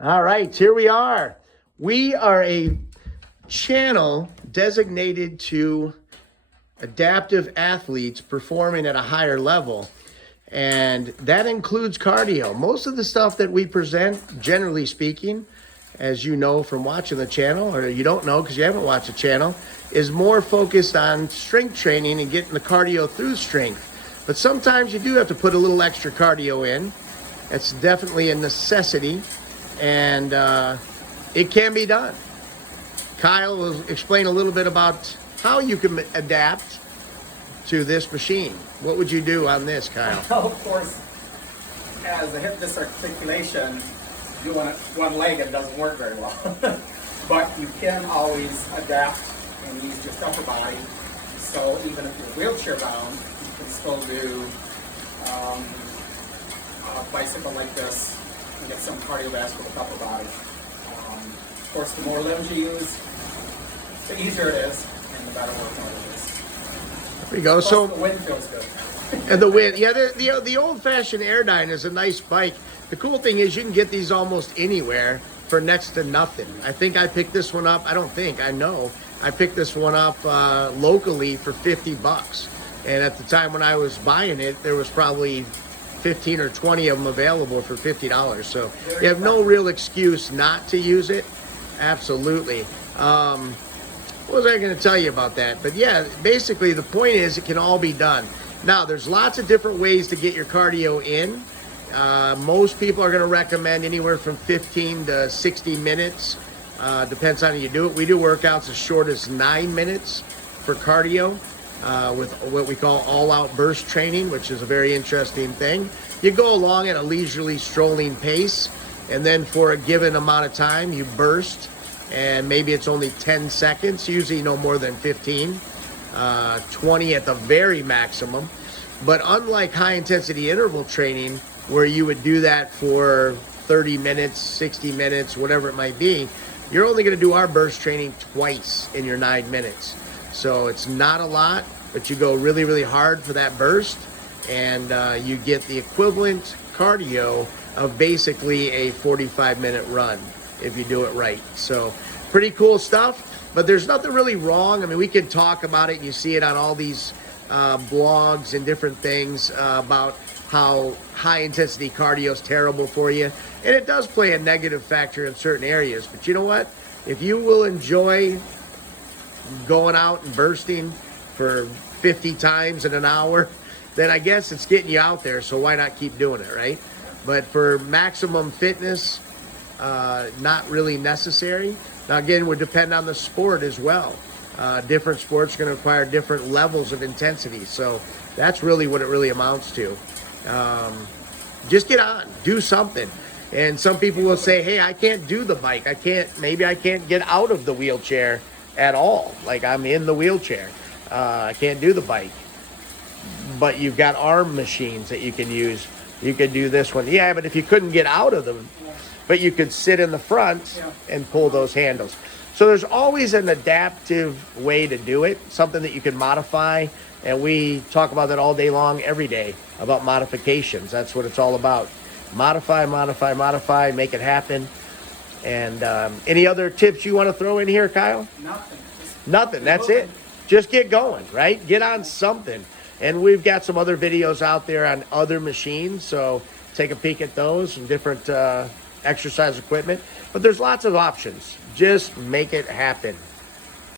All right, here we are. We are a channel designated to adaptive athletes performing at a higher level. And that includes cardio. Most of the stuff that we present, generally speaking, as you know from watching the channel, or you don't know because you haven't watched the channel, is more focused on strength training and getting the cardio through strength. But sometimes you do have to put a little extra cardio in. It's definitely a necessity, and it can be done. Kyle will explain a little bit about how you can adapt to this machine. What would you do on this, Kyle? Well, of course, as a hip disarticulation, doing one leg, it doesn't work very well. But you can always adapt and use your upper body. So even if you're wheelchair bound, you can still do a bicycle like this and get some cardiovascular upper body. Of course, the more limbs you use, the easier it is and the better workout it is. There we go. Plus, So the wind feels good. and the wind, yeah, the old-fashioned Airdyne is a nice bike. The cool thing is you can get these almost anywhere for next to nothing. I think I picked this one up. I know I picked this one up locally for 50 bucks. And at the time when I was buying it, there was probably 15 or 20 of them available for $50. So you have no real excuse not to use it. Absolutely. What was I going to tell you about that? But yeah, basically the point is it can all be done. Now, there's lots of different ways to get your cardio in. Most people are going to recommend anywhere from 15 to 60 minutes. Depends on how you do it. We do workouts as short as 9 minutes for cardio with what we call all-out burst training, which is a very interesting thing. You go along at a leisurely, strolling pace, and then for a given amount of time, you burst. And maybe it's only 10 seconds, usually no more than 15, 20 at the very maximum. But unlike high intensity interval training, where you would do that for 30 minutes, 60 minutes, whatever it might be, you're only going to do our burst training twice in your 9 minutes. So it's not a lot, but you go really, really hard for that burst, and you get the equivalent cardio of basically a 45-minute run if you do it right. So pretty cool stuff, but there's nothing really wrong. I mean, we can talk about it. You see it on all these blogs and different things about how high intensity cardio is terrible for you. And it does play a negative factor in certain areas. But you know what? If you will enjoy going out and bursting for 50 times in an hour, then I guess it's getting you out there. So why not keep doing it, right? But for maximum fitness, not really necessary. Now again, would depend on the sport as well. Different sports are going to require different levels of intensity. So that's really what it really amounts to. Just get on, do something. And some people will say, hey, I can't do the bike. Maybe I can't get out of the wheelchair at all. Like I'm in the wheelchair. I can't do the bike. But you've got arm machines that you can use. You could do this one. Yeah, but if you couldn't get out of them, but you could sit in the front and pull those handles. So there's always an adaptive way to do it, something that you can modify. And we talk about that all day long, every day, about modifications. That's what it's all about. Modify, modify, modify, make it happen. And any other tips you want to throw in here, Kyle? Nothing. Nothing, that's it. Just get going, right? Get on something. And we've got some other videos out there on other machines, so take a peek at those and different exercise equipment. But there's lots of options. Just make it happen.